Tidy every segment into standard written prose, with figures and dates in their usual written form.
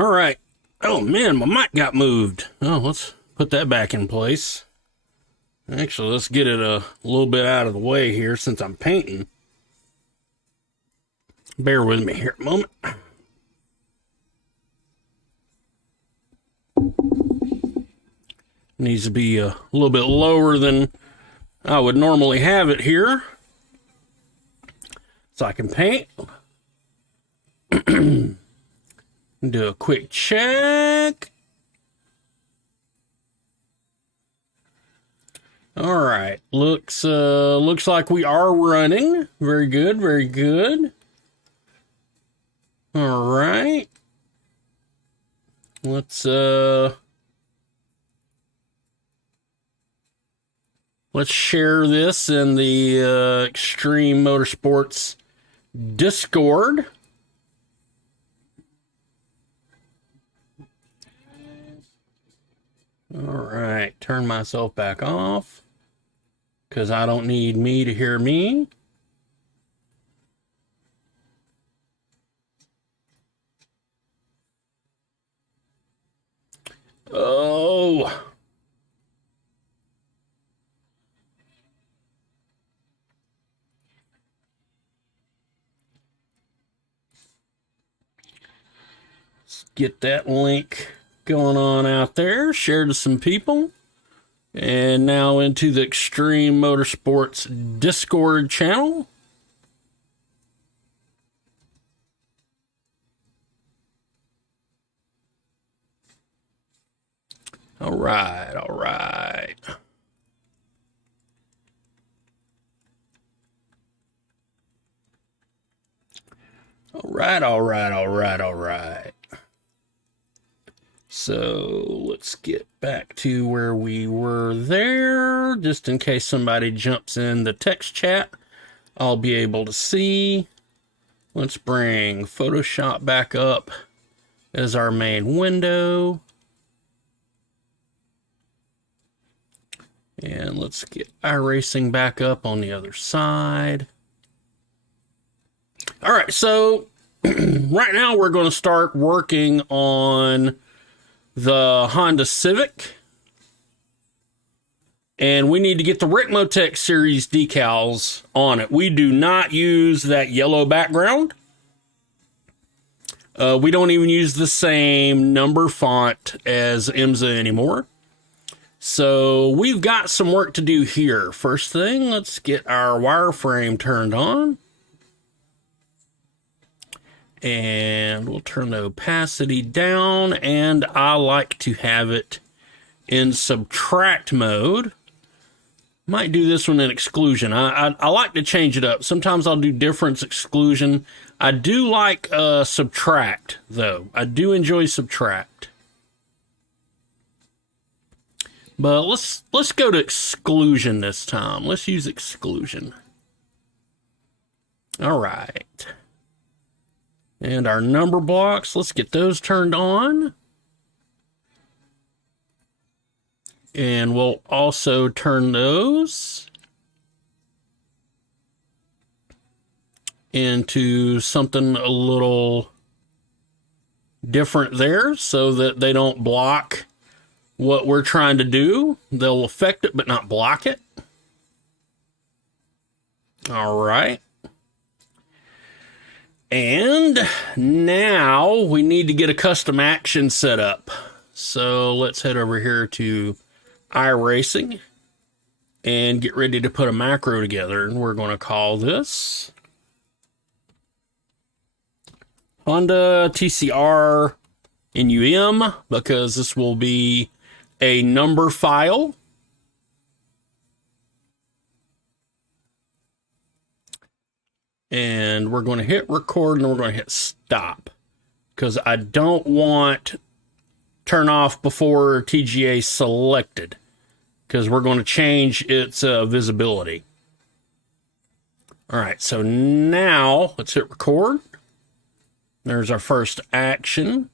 All right. Oh man, my mic got moved. Oh, let's put that back in place. Actually, let's get it a little bit out of the way here since I'm painting. Bear with me here a moment. Needs to be a little bit lower than I would normally have it here, so I can paint. Do a quick check. All right, looks like we are running. Very good, very good. All right, let's share this in the Extreme Motorsports Discord. All right, turn myself back off because I don't need me to hear me. Oh. Let's get that link going on out there, share to some people. And now into the Extreme Motorsports Discord channel. All right, all right. All right, all right, all right, all right. So let's get back to where we were there, just in case somebody jumps in the text chat, I'll be able to see. Let's bring Photoshop back up as our main window. And let's get iRacing back up on the other side. All right, so right now we're going to start working on the Honda Civic. And we need to get the Ricmotech Series decals on it. We do not use that yellow background. We don't even use the same number font as IMSA anymore. So we've got some work to do here. First thing, let's get our wireframe turned on. And we'll turn the opacity down, and I like to have it in subtract mode. Might do this one in exclusion. I like to change it up. Sometimes I'll do difference exclusion. I do like subtract, though. I do enjoy subtract. But let's go to exclusion this time. Let's use exclusion. All right. And our number blocks, let's get those turned on. And we'll also turn those into something a little different there so that they don't block what we're trying to do. They'll affect it, but not block it. All right. And now we need to get a custom action set up. So let's head over here to iRacing and get ready to put a macro together. And we're going to call this Honda TCR NUM because this will be a number file. And we're going to hit record and then we're going to hit stop because I don't want turn off before TGA selected because we're going to change its visibility. All right, so now let's hit record. There's our first action.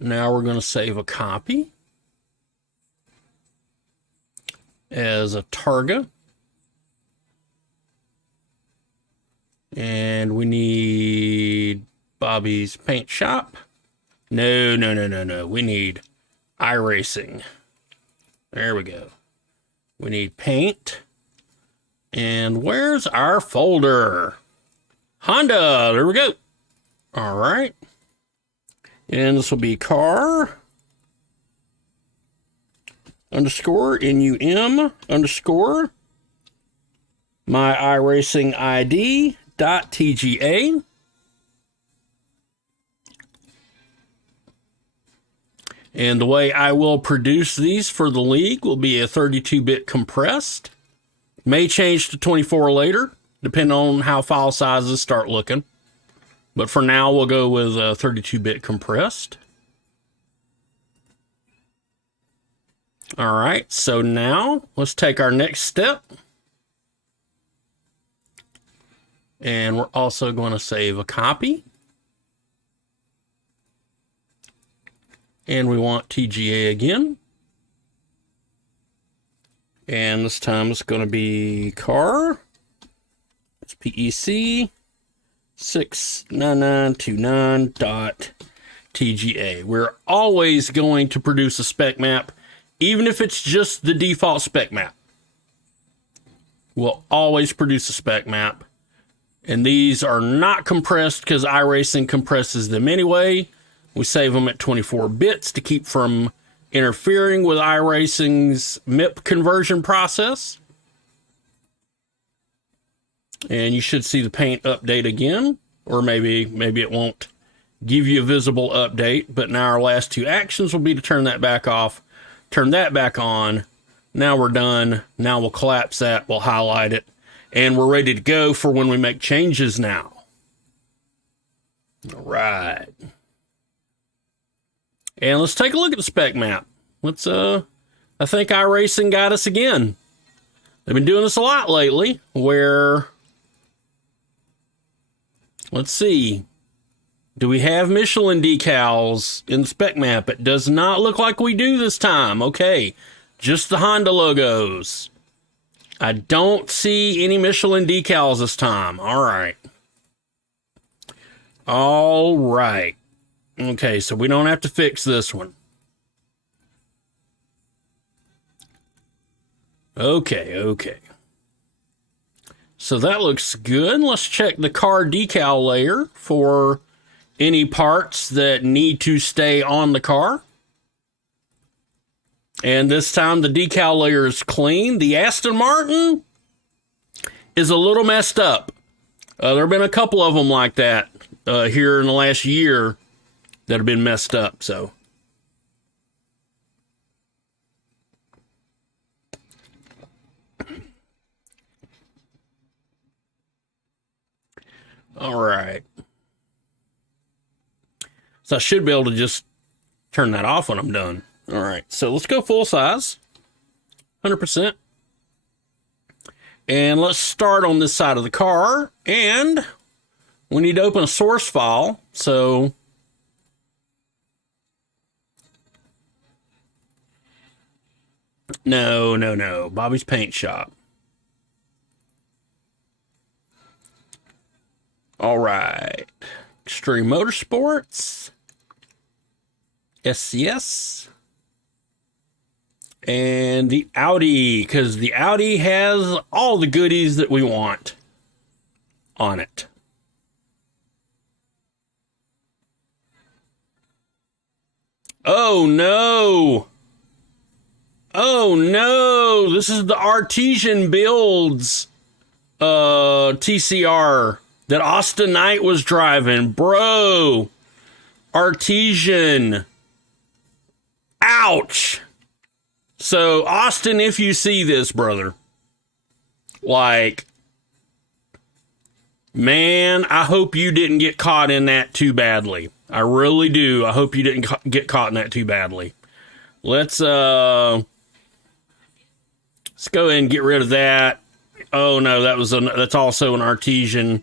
Now we're going to save a copy as a target. And we need Bobby's Paint Shop. No, no, no, no, no. We need iRacing. There we go. We need paint. And where's our folder? Honda. There we go. All right. And this will be car underscore NUM underscore my iRacing ID dot TGA. And the way I will produce these for the league will be a 32-bit compressed. May change to 24 later, depending on how file sizes start looking. But for now, we'll go with a 32-bit compressed. All right, so now let's take our next step. And we're also going to save a copy. And we want TGA again. And this time it's going to be car. It's PEC 69929.TGA. We're always going to produce a spec map, even if it's just the default spec map. We'll always produce a spec map. And these are not compressed because iRacing compresses them anyway. We save them at 24 bits to keep from interfering with iRacing's MIP conversion process. And you should see the paint update again, or maybe it won't give you a visible update, but now our last two actions will be to turn that back off, turn that back on. Now we're done. Now we'll collapse that, we'll highlight it, and we're ready to go for when we make changes now. All right. And let's take a look at the spec map. Let's, I think iRacing got us again. They've been doing this a lot lately, where, let's see, do we have Michelin decals in the spec map? It does not look like we do this time. Okay, just the Honda logos. I don't see any Michelin decals this time. All right. All right. Okay, so we don't have to fix this one. Okay. So that looks good. Let's check the car decal layer for any parts that need to stay on the car. And this time the decal layer is clean. The Aston Martin is a little messed up. There have been a couple of them like that here in the last year that have been messed up, so. All right. So I should be able to just turn that off when I'm done. All right, so let's go full size, 100%. And let's start on this side of the car, and we need to open a source file, so No. Bobby's Paint Shop. All right. Extreme Motorsports. SCS. And the Audi, because the Audi has all the goodies that we want on it. Oh, no. Oh no, this is the Artesian Builds TCR that Austin Knight was driving. Bro, Artesian. Ouch. So, Austin, if you see this, brother, like, man, I hope you didn't get caught in that too badly. I really do. I hope you didn't get caught in that too badly. Let's go ahead and get rid of that. Oh no, that's also an Artesian.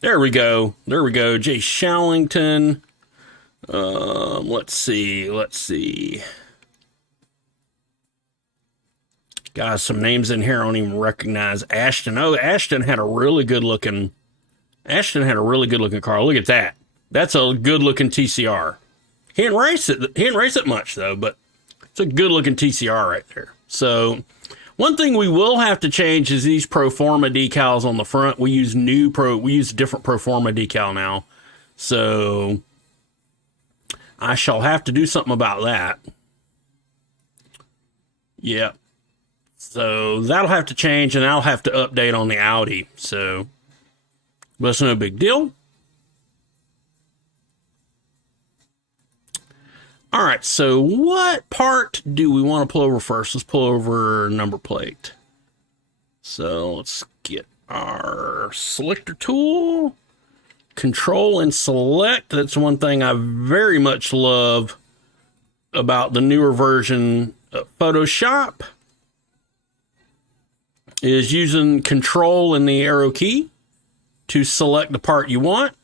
There we go. Jay Shallington. Let's see. Got some names in here I don't even recognize. Ashton. Oh, Ashton had a really good looking car. Look at that. That's a good looking TCR. He didn't race it much though, but it's a good looking TCR right there. So one thing we will have to change is these pro forma decals on the front. We use different pro forma decal now. So I shall have to do something about that. Yeah. So that'll have to change, and I'll have to update on the Audi. So, but it's no big deal. All right, so what part do we want to pull over first? Let's pull over number plate. So let's get our selector tool, control and select. That's one thing I very much love about the newer version of Photoshop, is using control and the arrow key to select the part you want.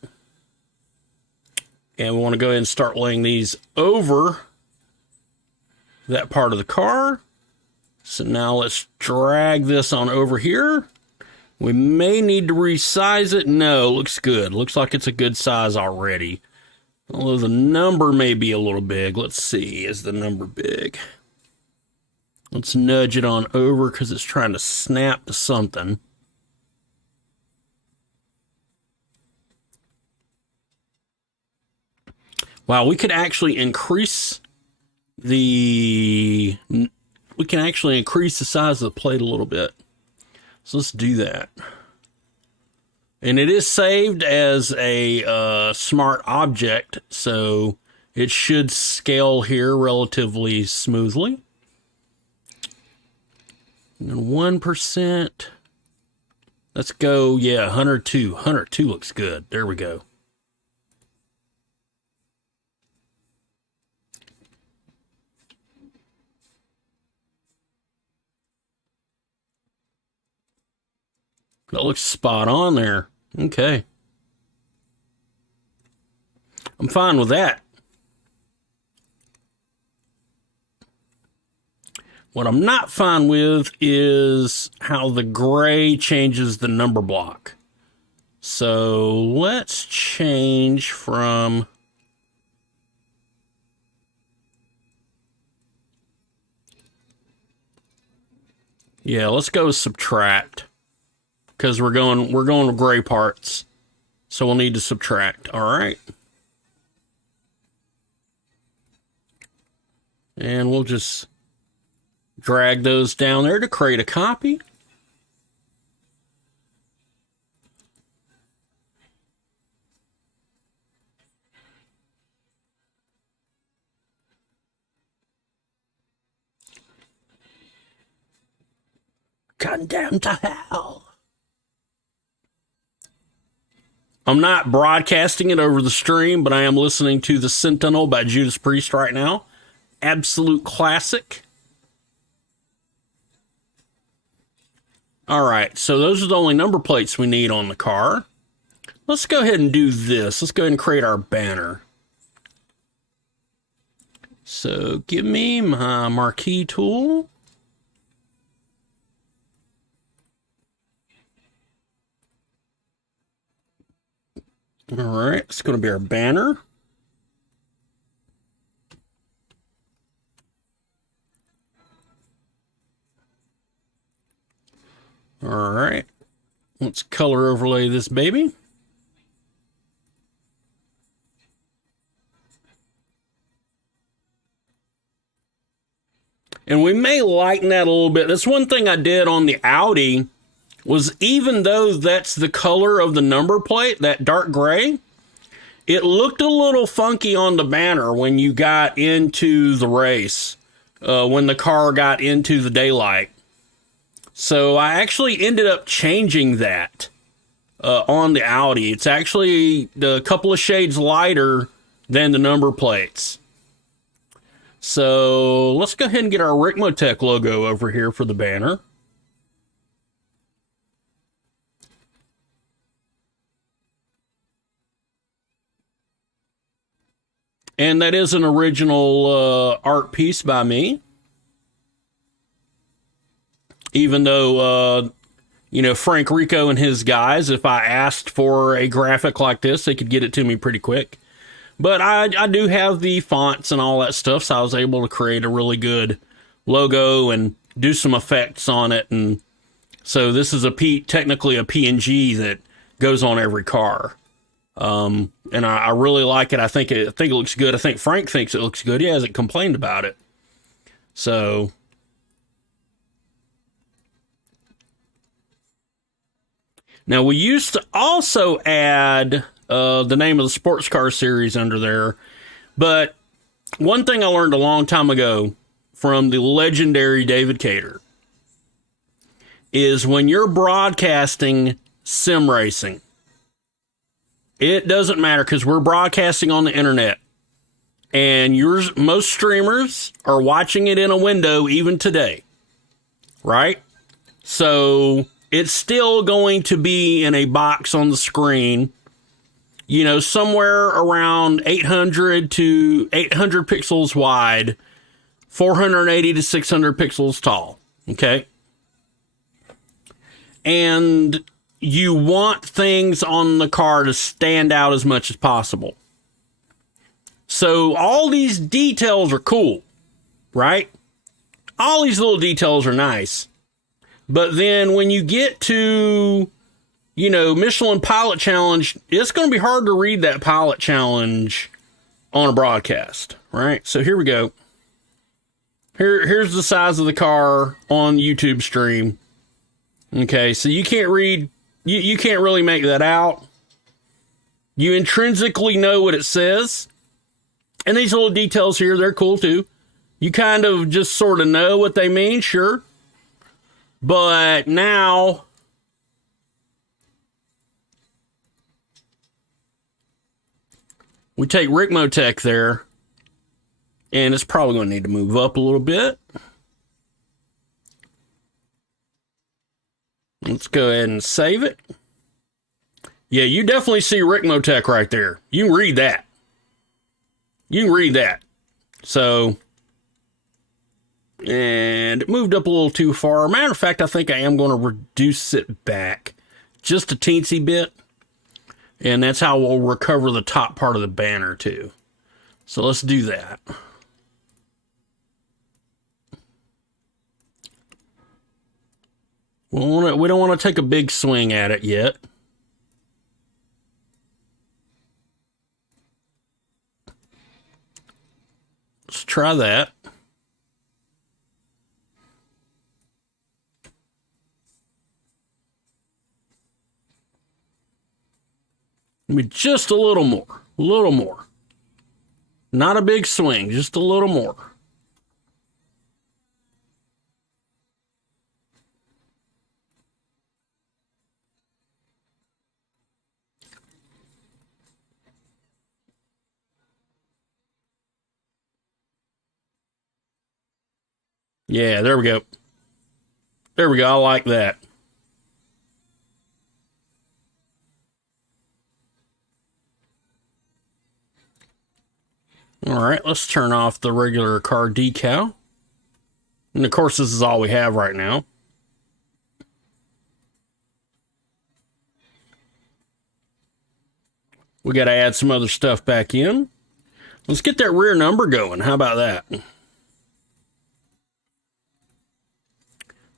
And we want to go ahead and start laying these over that part of the car. So now let's drag this on over here. We may need to resize it. No, looks good. Looks like it's a good size already. Although the number may be a little big. Let's see, is the number big? Let's nudge it on over because it's trying to snap to something. Wow, we could actually increase the size of the plate a little bit. So let's do that. And it is saved as a smart object, so it should scale here relatively smoothly. And 1%. Let's go, yeah, 102. 102 looks good. There we go. That looks spot on there. Okay. I'm fine with that. What I'm not fine with is how the gray changes the number block. So let's change from... Yeah, let's go subtract. Because we're going with gray parts. So we'll need to subtract. All right. And we'll just drag those down there to create a copy. Condemned to hell. I'm not broadcasting it over the stream, but I am listening to The Sentinel by Judas Priest right now. Absolute classic. All right, so those are the only number plates we need on the car. Let's go ahead and do this. Let's go ahead and create our banner. So give me my marquee tool. All right, it's going to be our banner. All right, let's color overlay this baby. And we may lighten that a little bit. That's one thing I did on the Audi, was even though that's the color of the number plate, that dark gray, it looked a little funky on the banner when you got into the race, when the car got into the daylight. So I actually ended up changing that on the Audi. It's actually a couple of shades lighter than the number plates. So let's go ahead and get our Ricmotech logo over here for the banner. And that is an original art piece by me. Even though, Frank Rico and his guys, if I asked for a graphic like this, they could get it to me pretty quick. But I do have the fonts and all that stuff, so I was able to create a really good logo and do some effects on it. And so this is technically a PNG that goes on every car. And I really like it. I think it looks good. I think Frank thinks it looks good. He hasn't complained about it. So now we used to also add the name of the Sportscar Series under there. But one thing I learned a long time ago from the legendary David Cater is when you're broadcasting sim racing, it doesn't matter because we're broadcasting on the internet. And most streamers are watching it in a window even today, right? So it's still going to be in a box on the screen, you know, somewhere around 800 to 800 pixels wide, 480 to 600 pixels tall, okay? And you want things on the car to stand out as much as possible. So all these details are cool, right? All these little details are nice. But then when you get to, you know, Michelin Pilot Challenge, it's going to be hard to read that Pilot Challenge on a broadcast, right? So here we go. Here's the size of the car on YouTube stream. Okay, so you can't read, you can't really make that out. You intrinsically know what it says. And these little details here, they're cool too. You kind of just sort of know what they mean, sure. But now, we take Ricmotech there, and it's probably going to need to move up a little bit. Let's go ahead and save it. Yeah, you definitely see Ricmotech right there. You can read that. You can read that. So, and it moved up a little too far. Matter of fact, I think I am going to reduce it back just a teensy bit. And that's how we'll recover the top part of the banner too. So let's do that. We don't want to take a big swing at it yet. Let's try that. Maybe just a little more. A little more. Not a big swing, just a little more. Yeah, there we go. There we go. I like that. All right, let's turn off the regular car decal. And of course, this is all we have right now. We got to add some other stuff back in. Let's get that rear number going. How about that?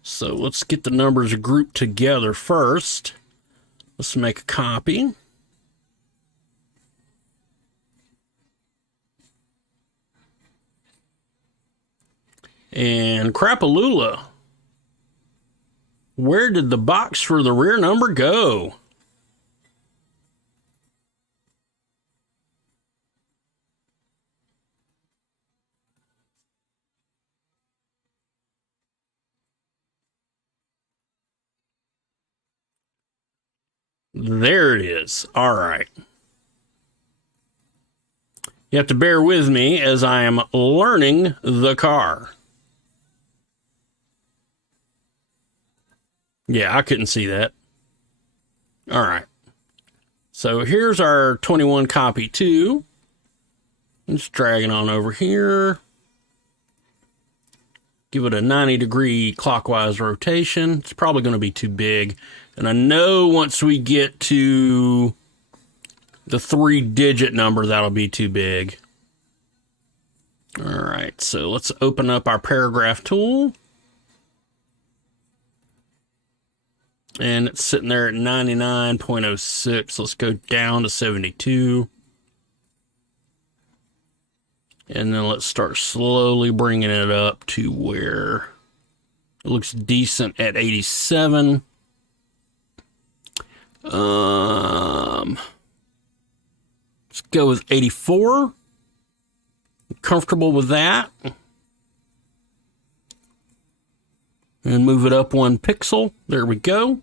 So let's get the numbers grouped together first. Let's make a copy. And crapalula. Where did the box for the rear number go? There it is. All right. You have to bear with me as I am learning the car. Yeah, I couldn't see that. All right. So here's our 21 copy 2. Just drag it on over here. Give it a 90-degree clockwise rotation. It's probably going to be too big. And I know once we get to the 3-digit number, that'll be too big. All right, so let's open up our paragraph tool. And it's sitting there at 99.06. Let's go down to 72. And then let's start slowly bringing it up to where it looks decent at 87. Let's go with 84. Comfortable with that. And move it up 1 pixel. There we go.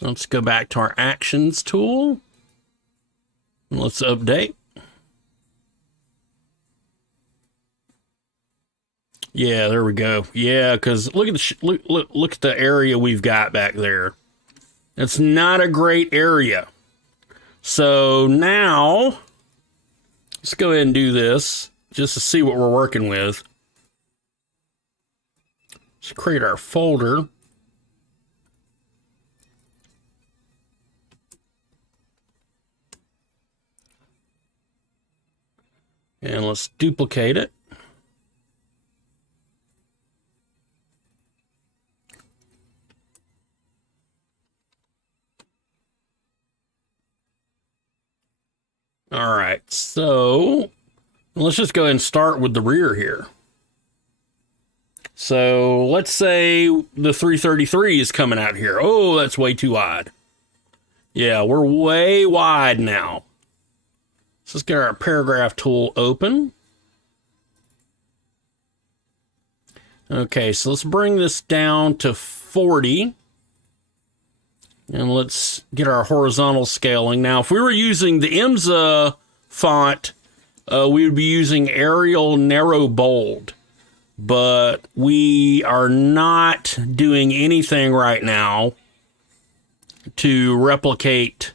Let's go back to our actions tool. Let's update. Yeah, there we go. Yeah, because look at look at the area we've got back there. It's not a great area. So now let's go ahead and do this just to see what we're working with. Let's create our folder. And let's duplicate it. All right, so let's just go ahead and start with the rear here. So let's say the 333 is coming out here. Oh, that's way too wide. Yeah, we're way wide now. So let's get our paragraph tool open. Okay, so let's bring this down to 40. And let's get our horizontal scaling. Now, if we were using the IMSA font, we would be using Arial Narrow Bold. But we are not doing anything right now to replicate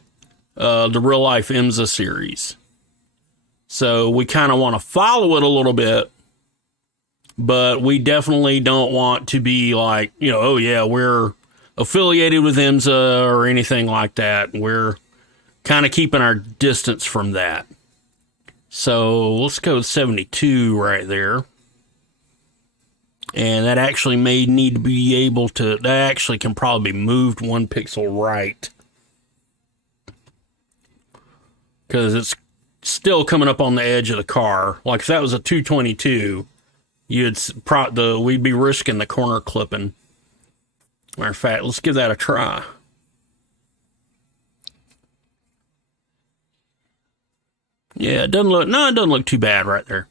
the real-life IMSA series. So we kind of want to follow it a little bit, but we definitely don't want to be like, you know, oh yeah, we're affiliated with IMSA or anything like that. We're kind of keeping our distance from that. So let's go with 72 right there. And that actually may need to be able to, that actually can probably be moved 1 pixel right. Because it's still coming up on the edge of the car. Like if that was a 222, we'd be risking the corner clipping. Matter of fact, let's give that a try. Yeah, it doesn't look too bad right there.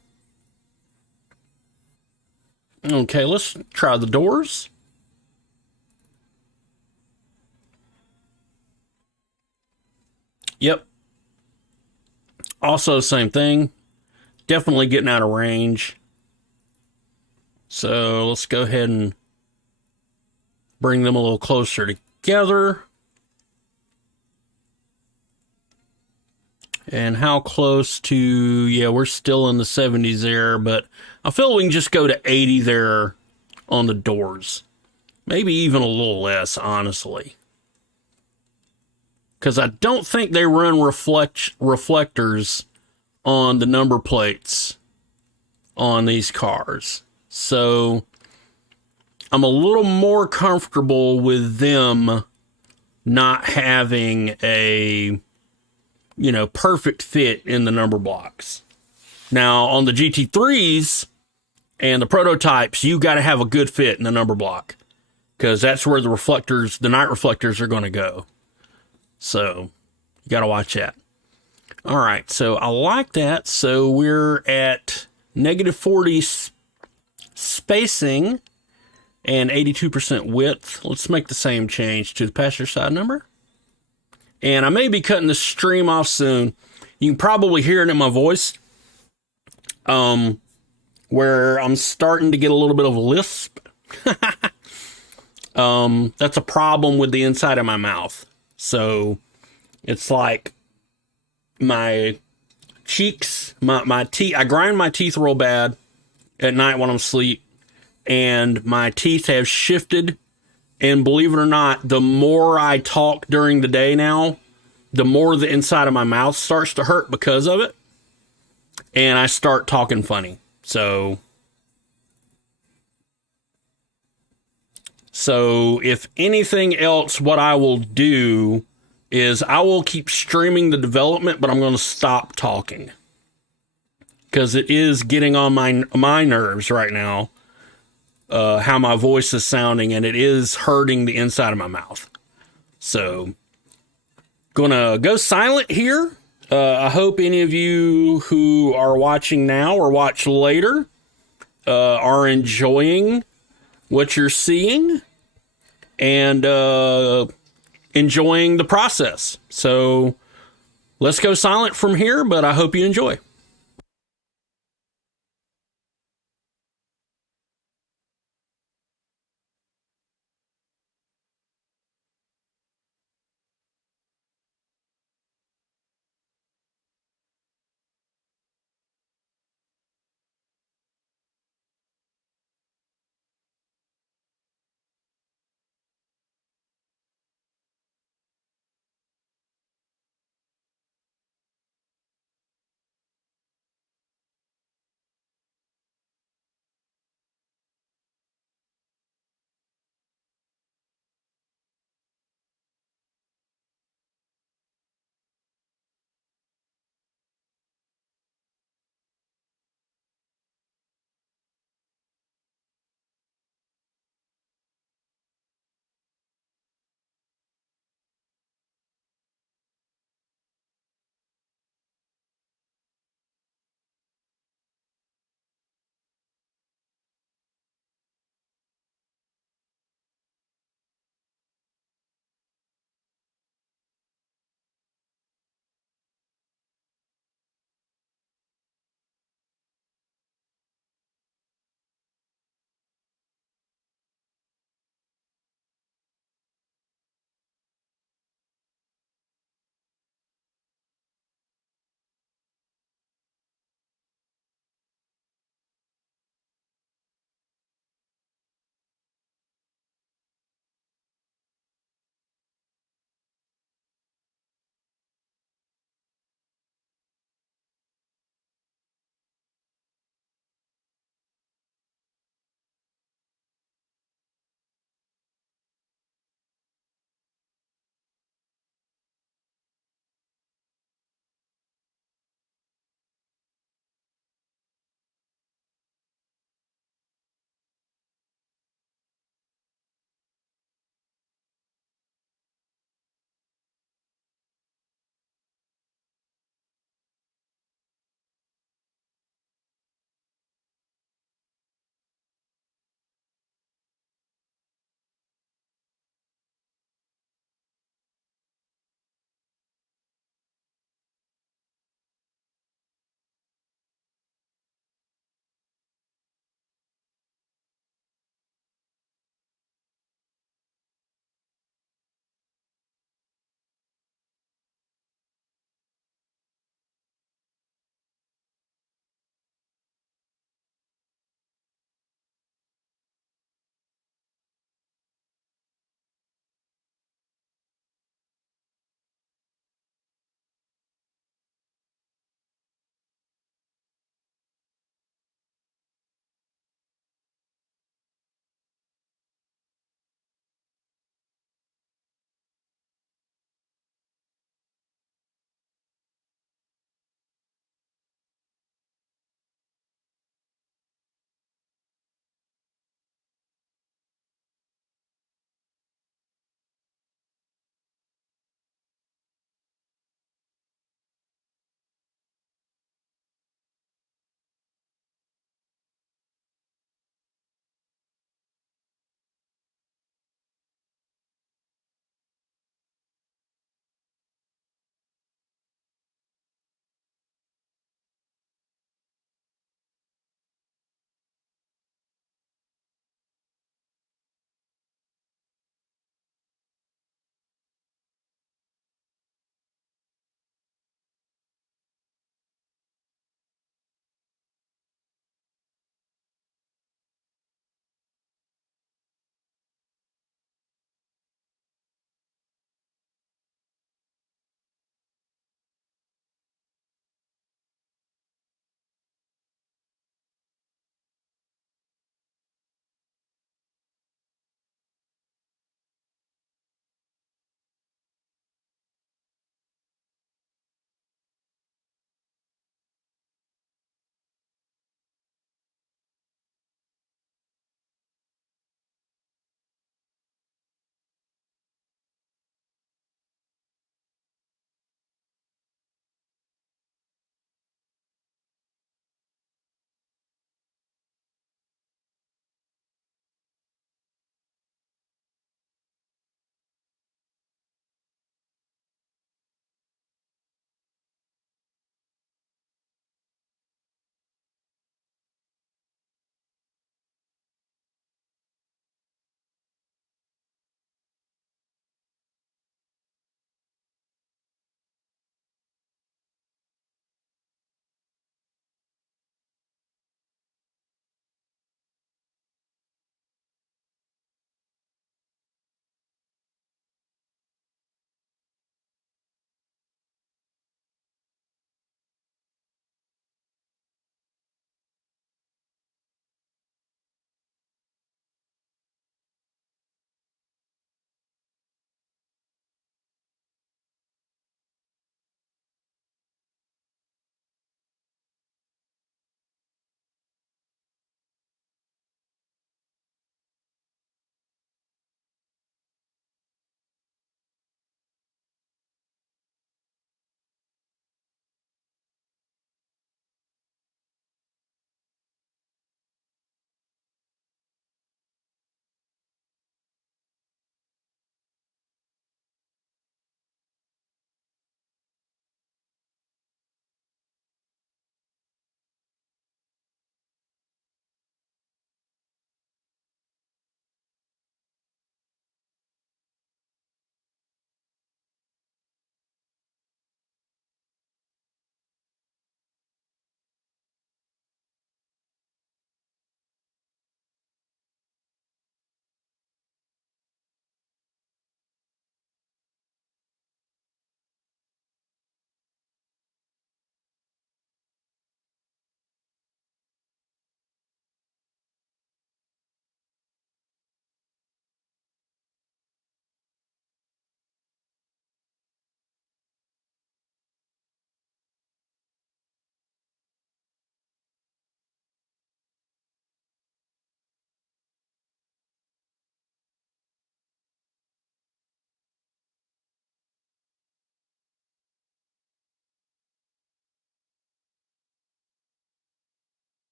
Okay, let's try the doors. Yep. Also, same thing. Definitely getting out of range. So let's go ahead and bring them a little closer together. And how close to, yeah, we're still in the 70s there, but I feel we can just go to 80 there on the doors. Maybe even a little less, honestly. Because I don't think they run reflectors on the number plates on these cars. So I'm a little more comfortable with them not having a, you know, perfect fit in the number blocks. Now, on the GT3s and the prototypes, you got to have a good fit in the number block because that's where the reflectors, the night reflectors are going to go. So you got to watch that. All right, so I like that. So we're at -40 spacing and 82% width. Let's make the same change to the passenger side number. And I may be cutting this stream off soon. You can probably hear it in my voice, where I'm starting to get a little bit of a lisp. That's a problem with the inside of my mouth. So it's like my cheeks, my teeth, I grind my teeth real bad at night when I'm asleep, and my teeth have shifted And believe it or not, the more I talk during the day now, the more the inside of my mouth starts to hurt because of it. And I start talking funny. So if anything else, what I will do is I will keep streaming the development, but I'm going to stop talking. Because it is getting on my nerves right now, how my voice is sounding, and it is hurting the inside of my mouth. So, gonna go silent here. I hope any of you who are watching now or watch later are enjoying what you're seeing and enjoying the process. So, let's go silent from here, but I hope you enjoy.